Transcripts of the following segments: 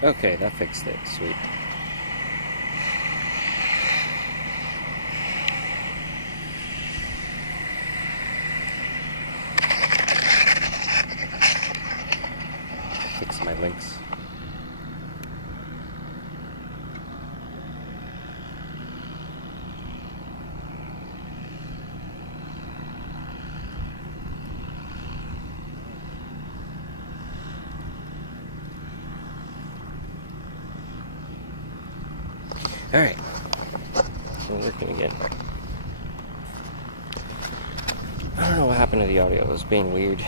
Okay, that fixed it. Sweet. Fix my links. Alright, so we're working again. I don't know what happened to the audio, it was being weird.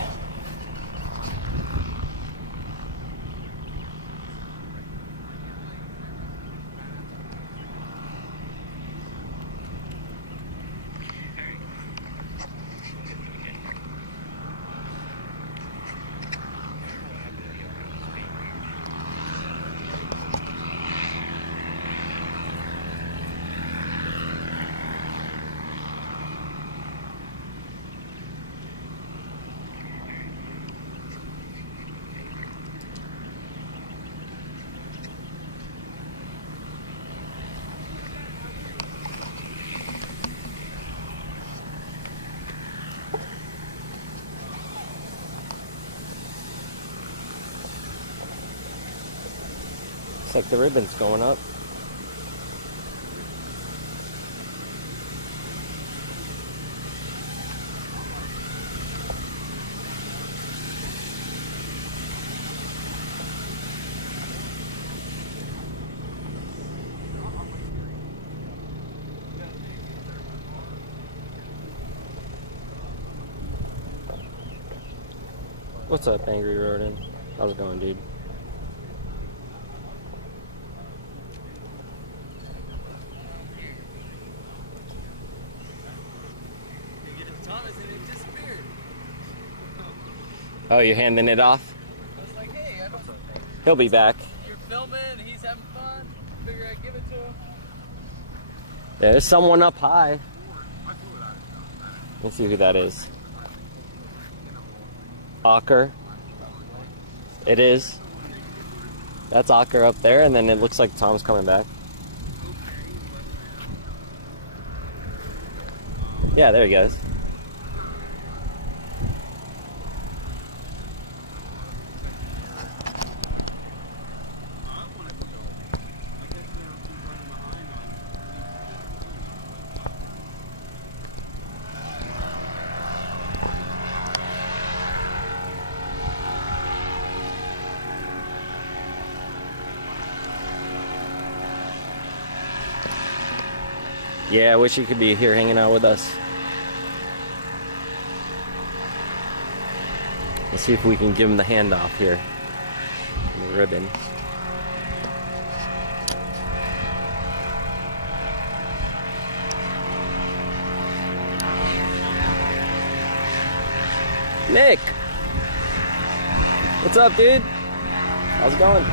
Looks like the ribbon's going up. What's up, Angry Rodin? How's it going, dude? Oh, you handing it off? I was like, hey, I don't know. He'll be back. You're filming, he's having fun. Figure I'd give it to him. There's someone up high. Let's see who that is. Ocker. It is. That's Ocker up there, and then it looks like Tom's coming back. Yeah, there he goes. Yeah, I wish you could be here hanging out with us. Let's see if we can give him the handoff here. The ribbon. Nick! What's up, dude? How's it going?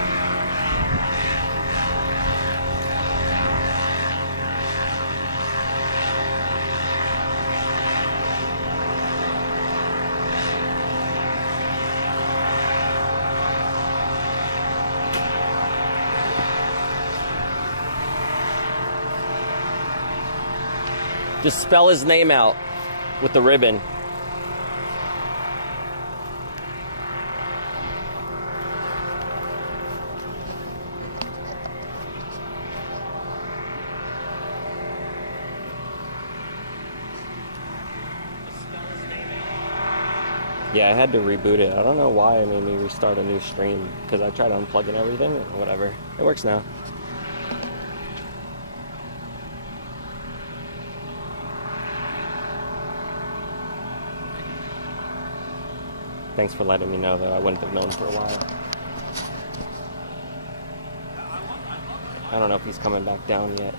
Just spell his name out with the ribbon. Yeah, I had to reboot it. I don't know why it made me restart a new stream, because I tried unplugging everything, whatever. It works now. Thanks for letting me know, though. I wouldn't have known for a while. I don't know if he's coming back down yet.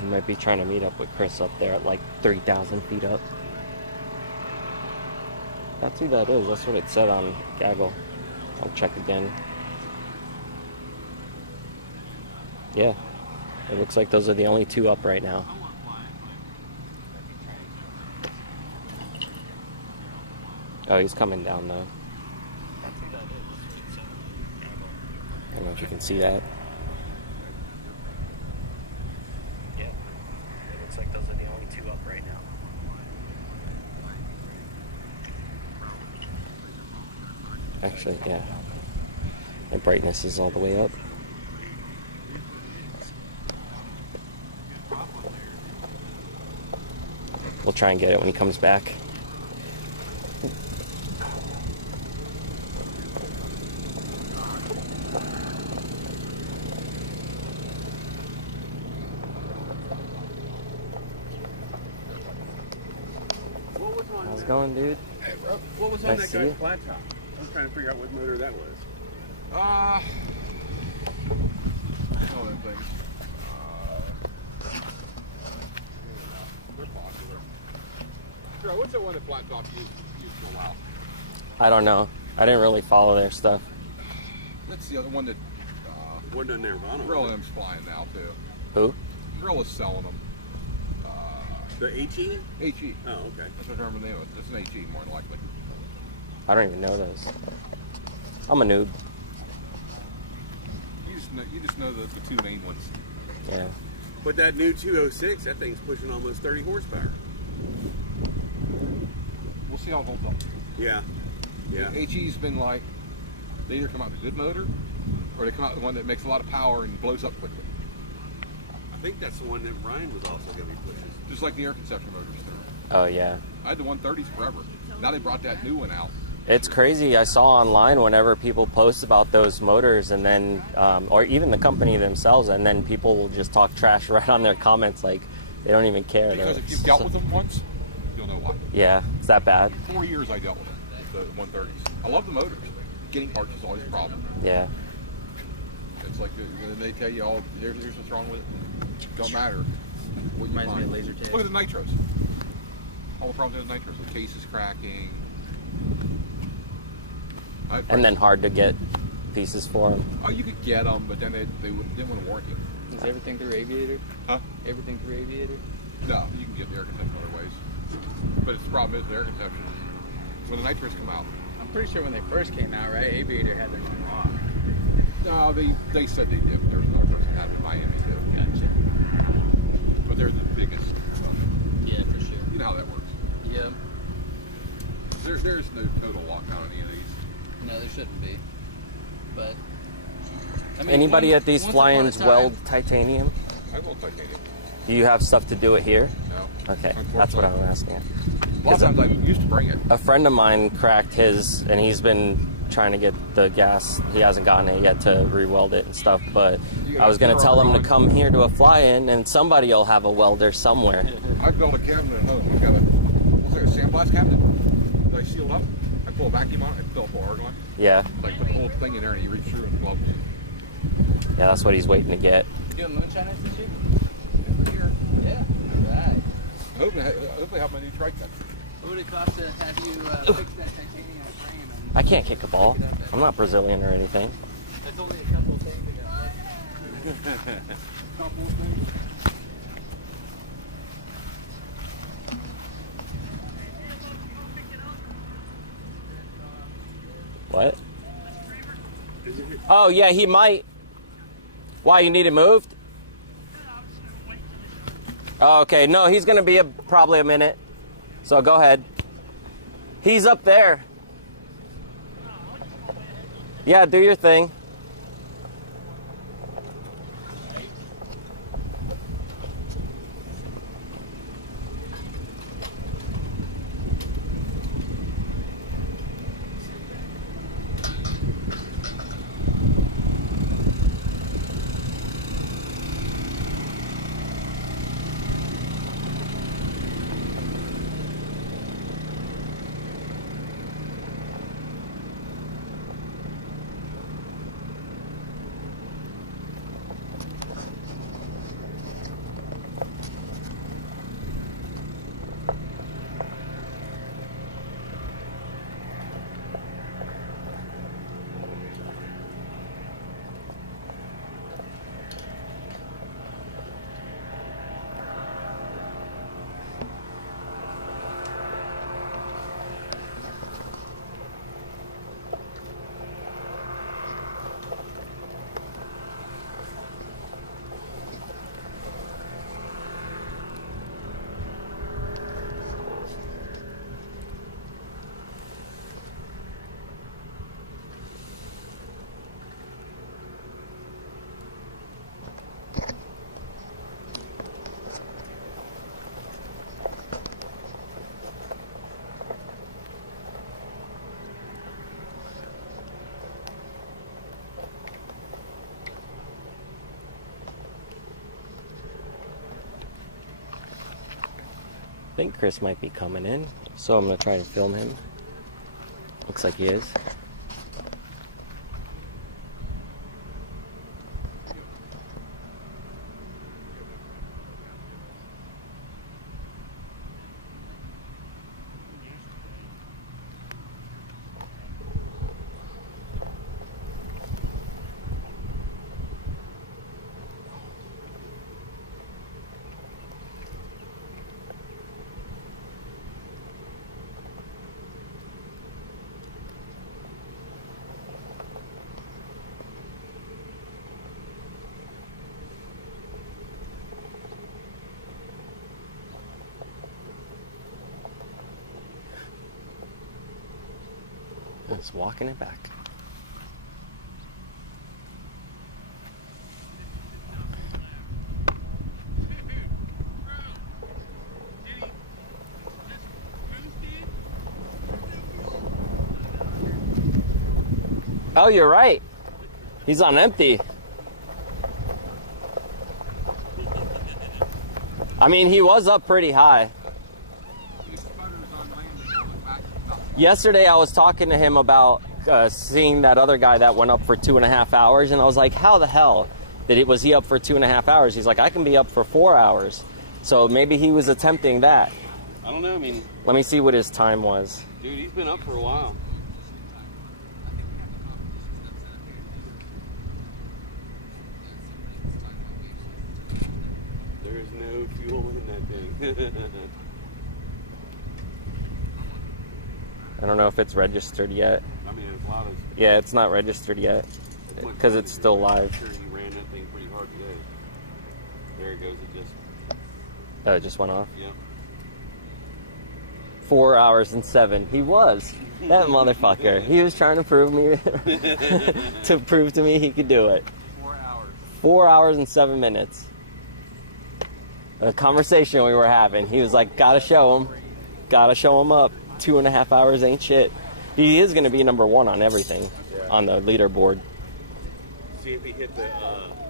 He might be trying to meet up with Chris up there at like 3,000 feet up. That's who that is. That's what it said on Gaggle. I'll check again. Yeah. It looks like those are the only two up right now. Oh, he's coming down though. I don't know if you can see that. Yeah, it looks like those are the only two up right now. Actually, yeah. The brightness is all the way up. We'll try and get it when he comes back. How's it going, dude? Hey, bro, what was on Nice that to see guy's you. flat top? I'm trying to figure out what motor that was. Oh, that thing. They're popular. Bro, what's that one that flat top used for a while? I don't know. I didn't really follow their stuff. That's the other one that One done Nirvana. Grill-M's flying now, too. Who? Grill is selling them. The HE? HE. Oh, okay. That's what I remember the name of it. That's an HE, more than likely. I don't even know those. I'm a noob. You just know the two main ones. Yeah. But that new 206, that thing's pushing almost 30 horsepower. We'll see how it holds up. Yeah. Yeah. HE's been like, they either come out with a good motor, or they come out with one that makes a lot of power and blows up quickly. I think that's the one that Ryan was also going to be pushing. Just like the air conception motors do. Oh, yeah. I had the 130s forever. Now they brought that new one out. It's crazy. I saw online whenever people post about those motors and then, or even the company themselves, and then people will just talk trash right on their comments like they don't even care. Because if you've dealt with them once, you'll know why. Yeah, it's that bad. 4 years I dealt with them, the 130s. I love the motors. Getting parts is always a problem. Yeah. It's like they tell you, oh, here's what's wrong with it. Don't matter. What you Reminds me find. of laser tag. Look at the nitros. All the problems with the nitros. The case is cracking. And then hard to get pieces for them. Oh, you could get them, but then they didn't want to warranty. Is everything through Aviator? Huh? Everything through Aviator? No, you can get the air conception other ways. But the problem is the air conception. When the nitros come out. I'm pretty sure when they first came out, right? Aviator had their own lock. No, they said they did, but there was another person that had it in Miami too. Gotcha. But they're the biggest. Yeah, for sure. You know how that works. Yeah. There's no total lockdown on any of these. No, there shouldn't be. But I mean, Anybody at these once upon a fly-ins time- weld titanium? I will titanium. Do you have stuff to do it here? No. Okay, that's what I was asking. A lot of times I used to bring it. A friend of mine cracked his, and he's been trying to get the gas. He hasn't gotten it yet to re-weld it and stuff, but I was going to tell him to come here to a fly-in, and somebody will have a welder somewhere. I built a cabinet at home. I got what's that, a sandblast cabinet that I sealed up. I pull a vacuum on it, I fill up with argon. Yeah, Like put the whole thing in there and you reach through and gloves. yeah, that's what he's waiting to get. You doing moonshine ice this year? Here. Yeah. Alright. Hopefully I have my new trike then. What would it cost to have you fix that titanium frame? I can't kick a ball. I'm not Brazilian or anything. That's only a couple of things ago. Couple of things. What? Oh, yeah, he might. Why, you need it moved? Oh, okay, no, he's going to be probably a minute. So go ahead. He's up there. Yeah, do your thing. think Chris might be coming in, so I'm going to try to film him. Looks like he is. Just walking it back. Oh, you're right. He's on empty. I mean, he was up pretty high. Yesterday, I was talking to him about seeing that other guy that went up for 2.5 hours, and I was like, how the hell was he up for 2.5 hours? He's like, I can be up for 4 hours. So maybe he was attempting that. I don't know, I mean... Let me see what his time was. Dude, he's been up for a while. There is no fuel in that thing. I don't know if it's registered yet. I mean, it's a lot of... Yeah, it's not registered yet because it's still live. I'm sure he ran that thing pretty hard today. There it goes. It just... Oh, it just went off? Yep. 4 hours and 7. He was. That motherfucker. He was trying to prove to me he could do it. 4 hours. 4 hours and 7 minutes. A conversation we were having. He was like, gotta show him. Gotta show him up. 2.5 hours ain't shit. He is going to be number 1 on everything on the leaderboard. See if he hit the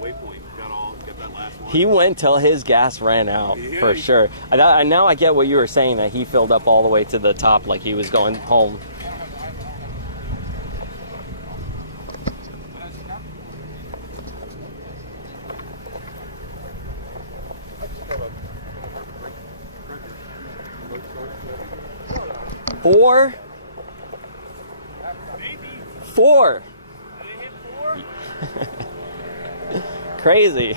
waypoint. Got that last one. He went till his gas ran out, for sure. Now I get what you were saying, that he filled up all the way to the top like he was going home. Four? Four. Crazy.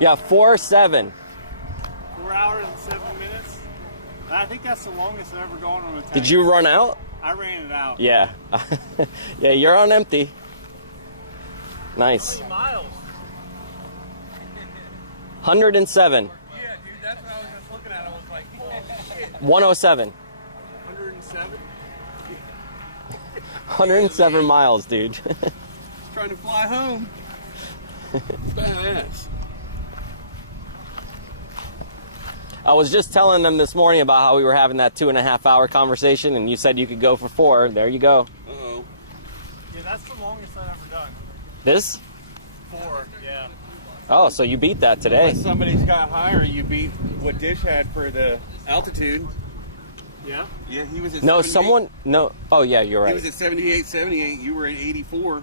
Yeah, 4-7. 4 hours and 7 minutes. I think that's the longest I've ever gone on a tank. Did you run out? I ran it out. Yeah. Yeah, you're on empty. Nice. How many miles? 107. Yeah, dude, that's what I was just looking at. I was like, oh, shit. 107. 107? 107 miles, dude. Trying to fly home. Badass. I was just telling them this morning about how we were having that 2.5 hour conversation, and you said you could go for 4. There you go. Uh-oh. Yeah, that's the longest I've ever done. This? 4, yeah. Oh, so you beat that today. Unless somebody's got higher, you beat what Dish had for the altitude. Yeah? Yeah, he was at No, 78. someone... No. Oh, yeah, you're He right. was at 78, 78. You were at 84.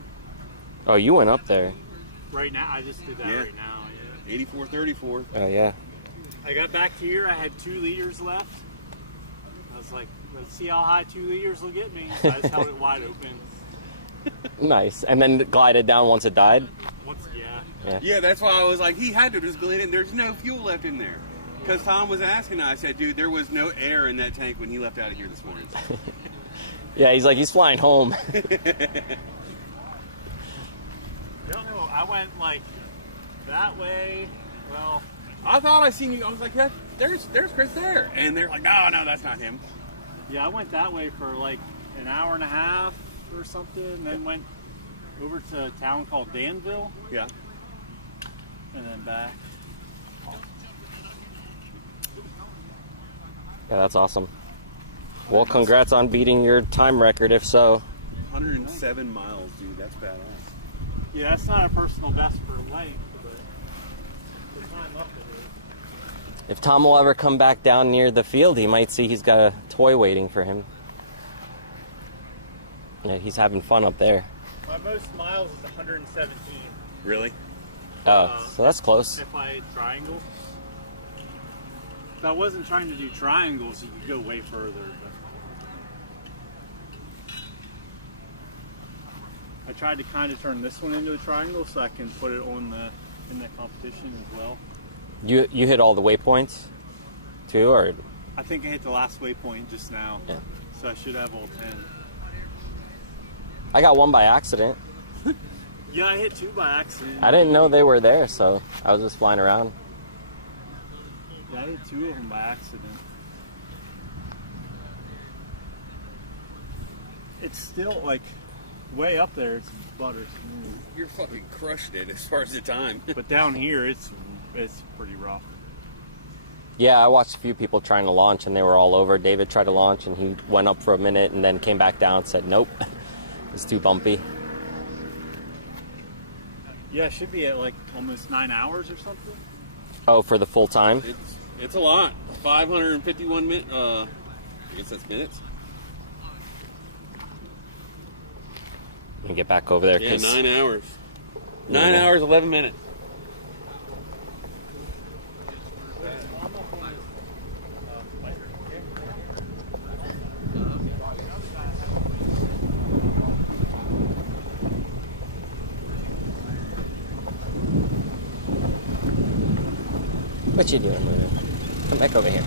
Oh, you went up there. Right now, I just did that Yeah. right now, yeah. 84, 34. Oh, yeah. I got back here, I had 2 liters left. I was like, let's see how high 2 liters will get me. So I just held it wide open. Nice. And then glided down once it died? Yeah. Yeah, that's why I was like, he had to just glide in. There's no fuel left in there. Because Tom was asking, I said, dude, there was no air in that tank when he left out of here this morning. Yeah, he's like, he's flying home. I don't know, I went like that way, well... I thought I seen you. I was like, there's Chris there. And they're like, no, that's not him. Yeah, I went that way for like an hour and a half or something, and then went over to a town called Danville, Yeah. and then back. Yeah, that's awesome. Well, congrats on beating your time record, if so. 107 miles, dude. That's badass. Yeah, that's not a personal best for length, but the time up it is. If Tom will ever come back down near the field, he might see he's got a toy waiting for him. Yeah, he's having fun up there. My most miles is 117. Really? Oh, so that's close. If I triangle. If I wasn't trying to do triangles, you could go way further. But I tried to kind of turn this one into a triangle so I can put it on in the competition as well. You hit all the waypoints too, or? I think I hit the last waypoint just now. Yeah. So I should have all 10. I got one by accident. Yeah, I hit 2 by accident. I didn't know they were there, so I was just flying around. Yeah, I hit 2 of them by accident. It's still like way up there. It's butter smooth. You're fucking crushed it as far as the time. But down here, it's pretty rough. Yeah, I watched a few people trying to launch, and they were all over. David tried to launch, and he went up for a minute, and then came back down and said, nope, it's too bumpy. Yeah, it should be at like almost 9 hours or something. Oh, for the full time? It's a lot. 551 minutes. I guess that's minutes. Let me get back over there. Yeah, 9 hours. 9 hours, 11 minutes. What you doing, Luna? Come back over here.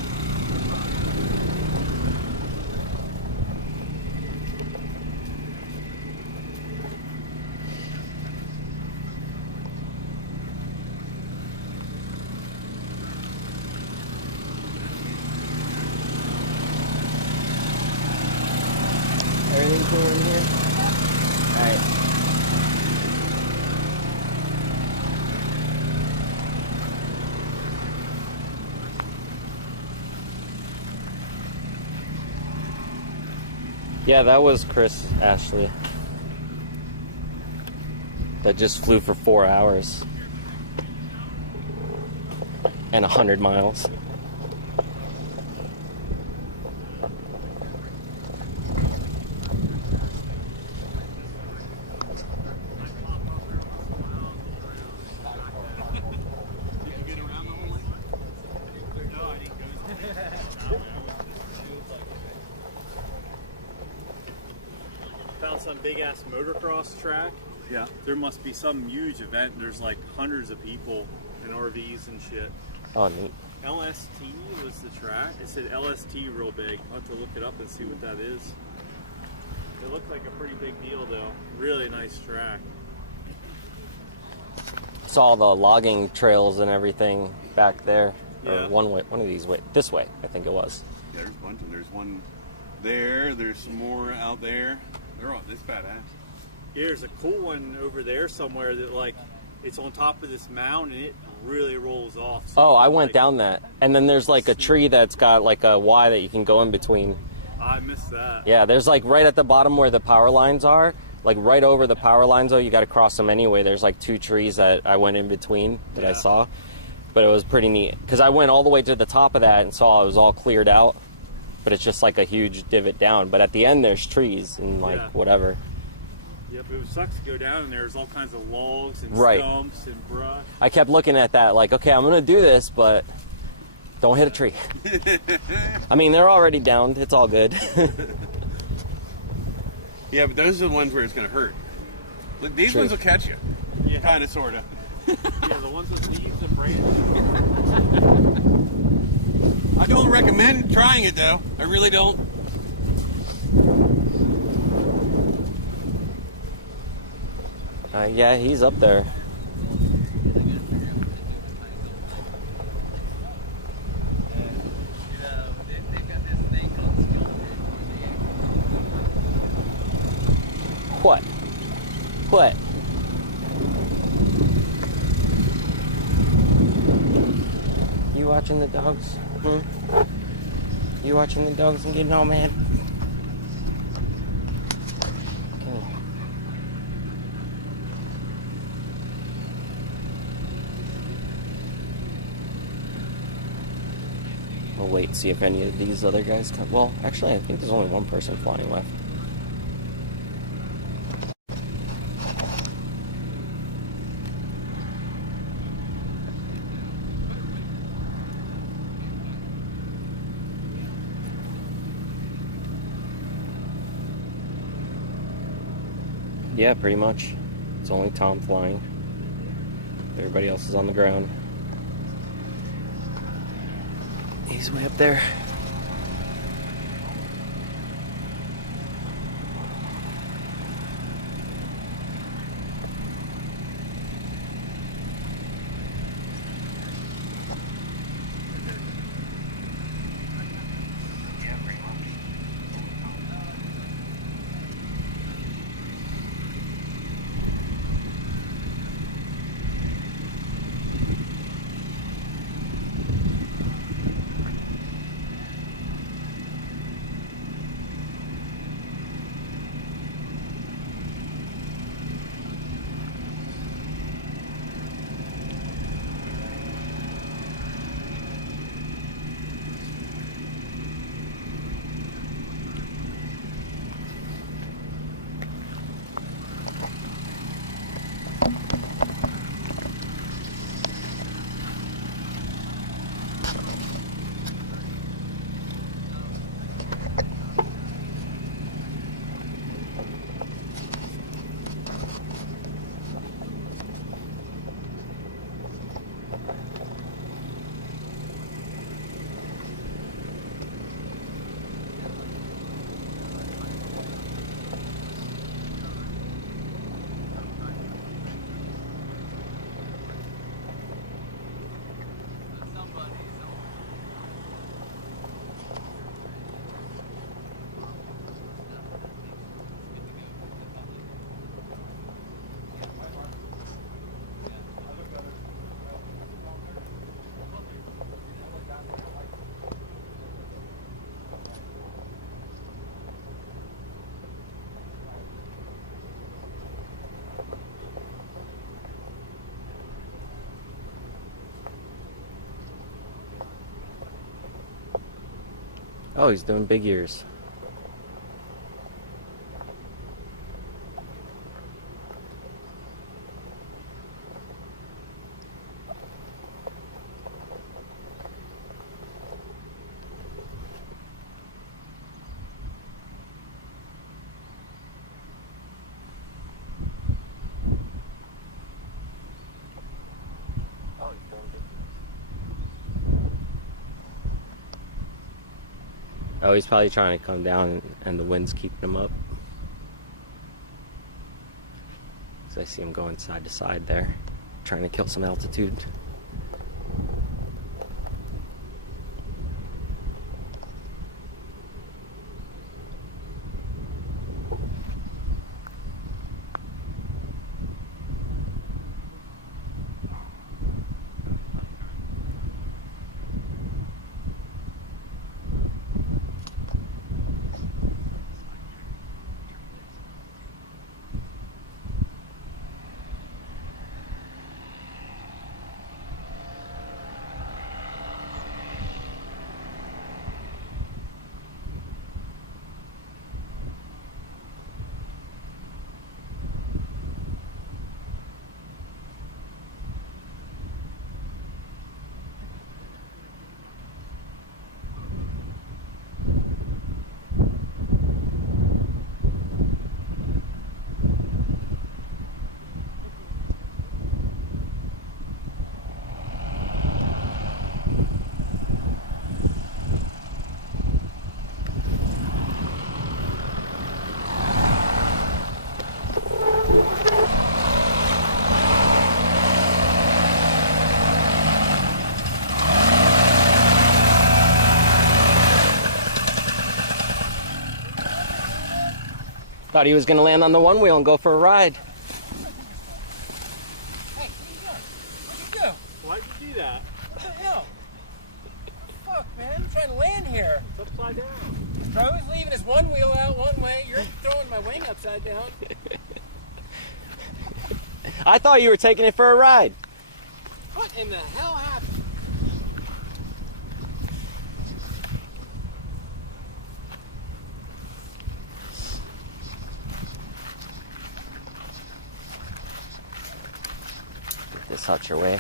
Everything cool in here? Alright. Yeah, that was Chris Ashley. That just flew for 4 hours. And 100 miles. Found some big ass motocross track. Yeah. There must be some huge event. There's like hundreds of people and RVs and shit. Oh, neat. LST was the track. It said LST real big. I'll have to look it up and see what that is. It looked like a pretty big deal though. Really nice track. Saw the logging trails and everything back there. Yeah. Or one of these way. This way, I think it was. Yeah, there's a bunch of. There's one there. There's some more out there. They're all this badass. Here's a cool one over there somewhere that like it's on top of this mound and it really rolls off. So Oh, I went down that. And then there's like a tree that's got like a Y that you can go in between. I missed that. Yeah, there's like right at the bottom where the power lines are, like right over the power lines though, you got to cross them anyway. There's like 2 trees that I went in between that I saw. But it was pretty neat because I went all the way to the top of that and saw it was all cleared out. But it's just like a huge divot down. But at the end there's trees and like whatever. Yep, it sucks to go down and there's all kinds of logs and Right. stumps and brush. I kept looking at that like, okay, I'm going to do this, but don't hit a tree. I mean, they're already downed. It's all good. Yeah, but those are the ones where it's going to hurt. Look, these True. ones will catch you. Yeah. Kind of, sort of. Yeah, the ones with leaves and branches. I don't recommend trying it, though. I really don't. Yeah, he's up there. What? What? You watching the dogs? Hmm? You watching the dogs and getting all mad? Okay. wait and see if any of these other guys come. Well, actually, I think there's only one person flying left. Yeah, pretty much. It's only Tom flying. Everybody else is on the ground. He's way up there. Oh, he's doing big ears. Oh, he's probably trying to come down and the wind's keeping him up. So I see him going side to side there, trying to kill some altitude. Thought he was going to land on the one wheel and go for a ride. Hey, what you do? Why'd you do that? What the hell? Fuck, man, I'm trying to land here. It's upside down. Bro's leaving his one wheel out one way. You're throwing my wing upside down. I thought you were taking it for a ride. What in the hell happened? That's out your way.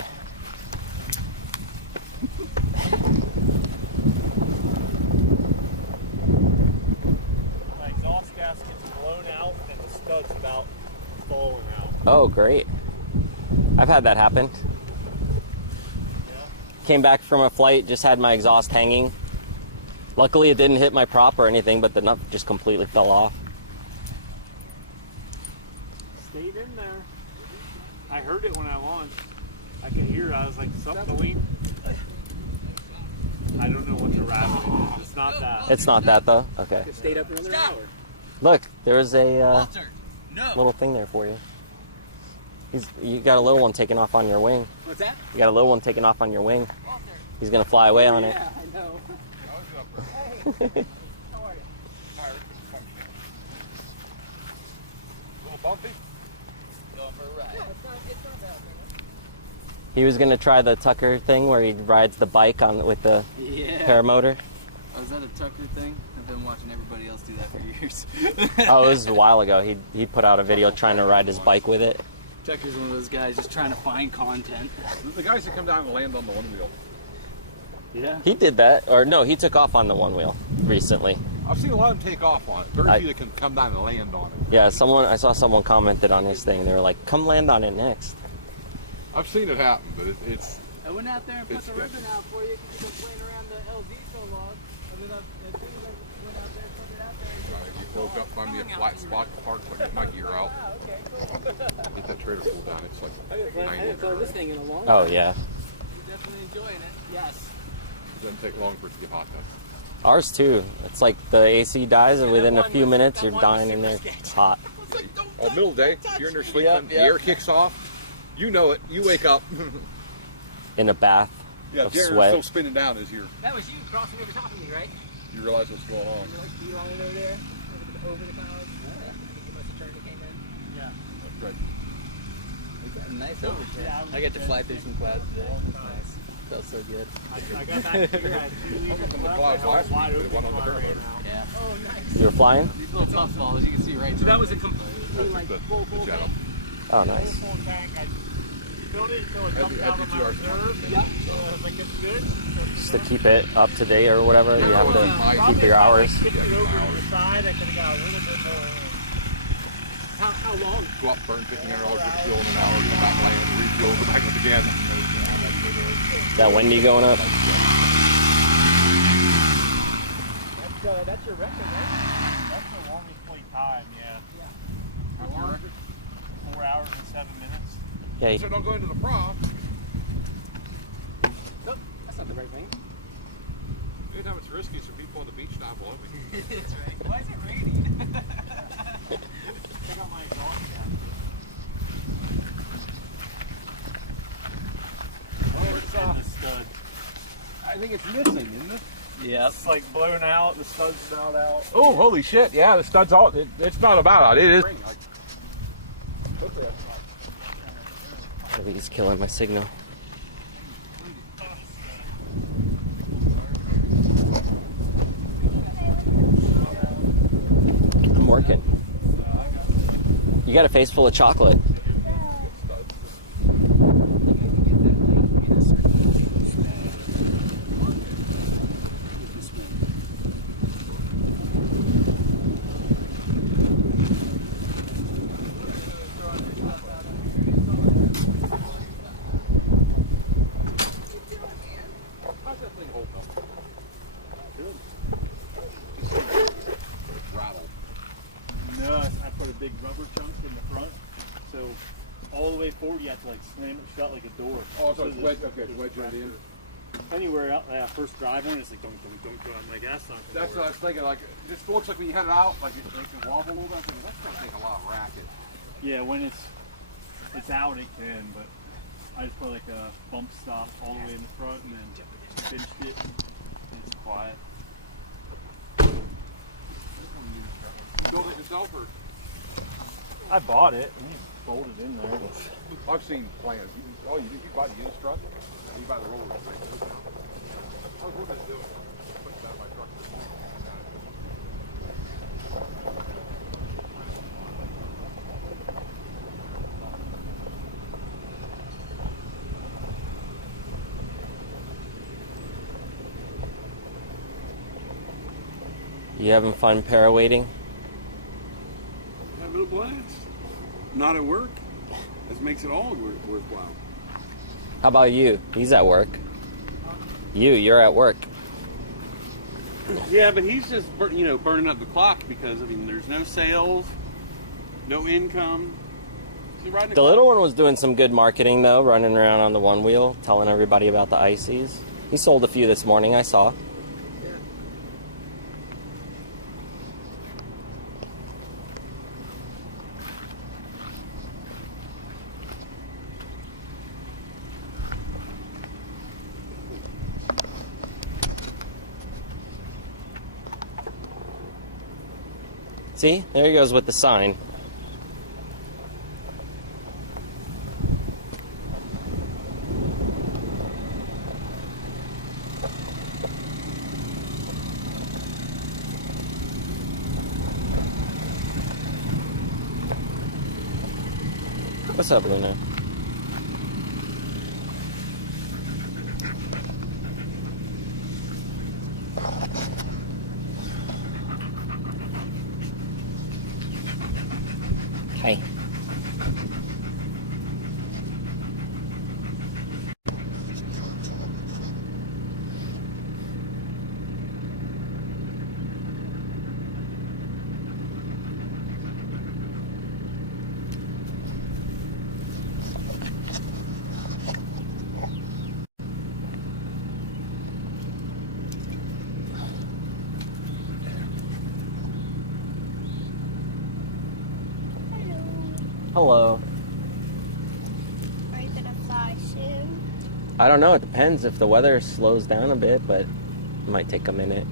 My exhaust gas gets blown out and the stud's about falling out. Oh, great. I've had that happen. Came back from a flight, just had my exhaust hanging. Luckily, it didn't hit my prop or anything, but the nut just completely fell off. Stayed in there. I heard it when I launched. I could hear it. I was like, something. I don't know what the rabbit is. It's not that. It's not that, though? Okay. It stayed up for another hour. Look, there was a Walter, no. little thing there for you. You got a little one taking off on your wing. What's that? You got a little one taking off on your wing. Walter. He's going to fly away on it. Yeah, I know. Hey, how are you? Little bumpy. Going for a ride. Yeah, it's not bad. He was going to try the Tucker thing where he rides the bike on with the paramotor. Oh, is that a Tucker thing? I've been watching everybody else do that for years. Oh, it was a while ago. He put out a video trying to ride his bike with it. Tucker's one of those guys just trying to find content. The guys that come down and land on the one wheel. Yeah. He did that, or no, he took off on the one wheel recently. I've seen a lot of them take off on it. Very few that can come down and land on it. Yeah, I saw someone commented on his thing. They were like, "Come land on it next." I've seen it happen, but it's. I went out there and put It's the good. ribbon out for you because you've been playing around the LZ so long. And then as soon as I went out there and put it out there, If you woke up, find me a flat spot to park, like my gear out. Get that trailer pulled down. It's like I haven't thrown this thing in a long time. Oh yeah, you're definitely enjoying it. Yes. It doesn't take long for it to get hot though. ours too. It's like the AC dies, and within a few minutes, you're dying in there. It's hot. Oh, middle of the day, you're in there sleeping, the air kicks off. You know it. You wake up. In a bath Yeah, of the air's sweat. still spinning down as That was you crossing over top of me, right? you realize what's going on. You're like you on over there, over the clouds. Yeah. You must have turned it came in. Yeah. Good. We got a nice overturn. I got to fly through some clouds today. It was nice. Felt so good. I got back here. I had 2 liters from the left. clouds I was last wide week, open the one on the before I paramotor. ran out. Yeah. Oh, nice. You were flying? These little puffballs, you can see right through. That was a completely like the full jet tank. Oh, nice. Full tank. I filled it until it Had dumped the- out had of the my GR reserve. Yeah. So I was like, it's good. Just to keep it up to date or whatever, you have to keep your hours. Kicked it over to the side. I could have got a little bit more in. How long? Go up, burn $1,500 for fuel in an hour, come back, land, refuel, go back up again. That windy going up. That's your record, right? That's the longest flight time, yeah. What's your record? 4 hours and 7 minutes. Yeah, So don't go into the prom. Nope, that's not the right thing. Anytime it's risky, so people on the beach not below me. That's right. Why is it raining? Check out my exhaust gas. Oh, it's The stud. I think it's missing, isn't it? Yep. It's like blown out. The stud's not out. Oh, holy shit! Yeah, the stud's all. It's not about out. It is. he's killing my signal. I'm working. You got a face full of chocolate. No, I put a big rubber chunk in the front, so all the way forward you have to like slam it shut like a door. Oh, so it's the- wedged. Okay, it's wedged right in. Anywhere out, first drive on, it's like don't. I'm like that's not. That's what I was thinking. Like, it just looks like when you head it out, like it can wobble a little bit. That's gonna take a lot of racket. Yeah, when it's out it can, but I just put like a bump stop all the way in the front and then pinched it. And it's quiet. Build it yourself, or I bought it and you bolted in there. I've seen plans. You buy the used truck. You buy the roller. I was looking at doing it. Put that in my truck. You having fun para-wading? Having a blast. Not at work. That makes it all worthwhile. How about you? He's at work. You're at work. Yeah, but he's just burning up the clock because there's no sales, no income. He's riding The little one was doing some good marketing though, running around on the one wheel, telling everybody about the ices. He sold a few this morning, I saw. See, there he goes with the sign. What's up, Luna? Hi. Hello. Are you gonna fly soon? I don't know. It depends if the weather slows down a bit, but it might take a minute.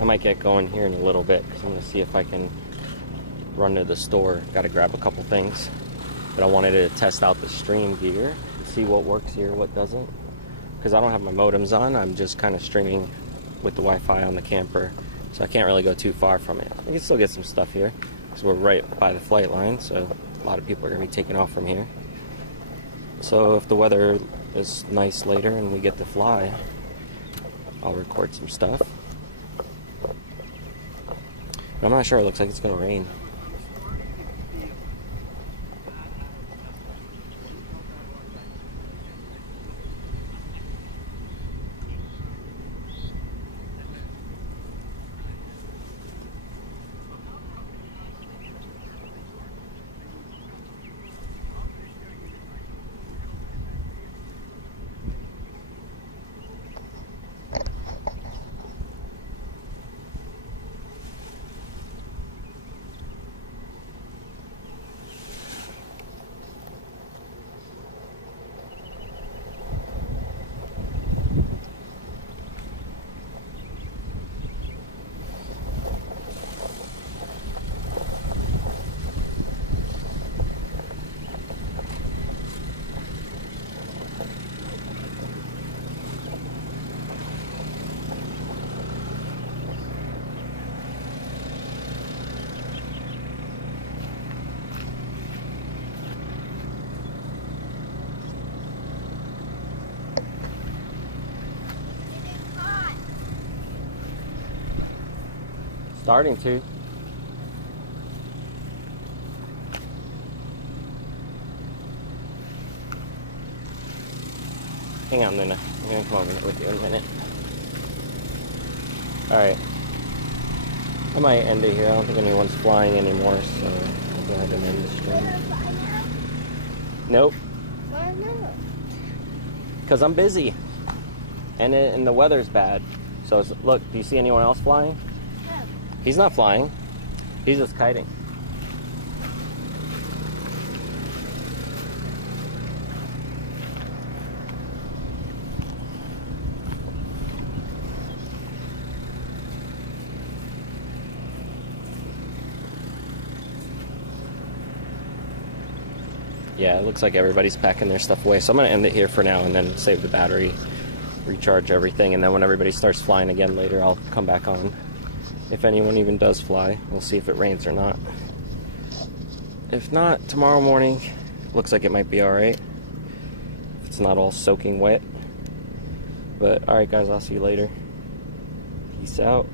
I might get going here in a little bit because I'm going to see if I can run to the store. Got to grab a couple things. But I wanted to test out the stream gear, see what works here, what doesn't. Because I don't have my modems on, I'm just kind of streaming with the Wi-Fi on the camper. So I can't really go too far from it. I can still get some stuff here because we're right by the flight line, so a lot of people are going to be taking off from here. So if the weather is nice later and we get to fly, I'll record some stuff. But I'm not sure, it looks like it's going to rain. Starting to. Hang on, Luna. I'm going to come over with you in a minute. Alright. I might end it here. I don't think anyone's flying anymore, so I'll go ahead and end the stream. Nope. Why not? Because I'm busy. And the weather's bad. So, look, do you see anyone else flying? No. He's not flying. He's just kiting. yeah, it looks like everybody's packing their stuff away. So I'm going to end it here for now and then save the battery, recharge everything, and then when everybody starts flying again later, I'll come back on. If anyone even does fly, we'll see if it rains or not. If not, tomorrow morning, looks like it might be alright. If it's not all soaking wet. But, alright guys, I'll see you later. Peace out.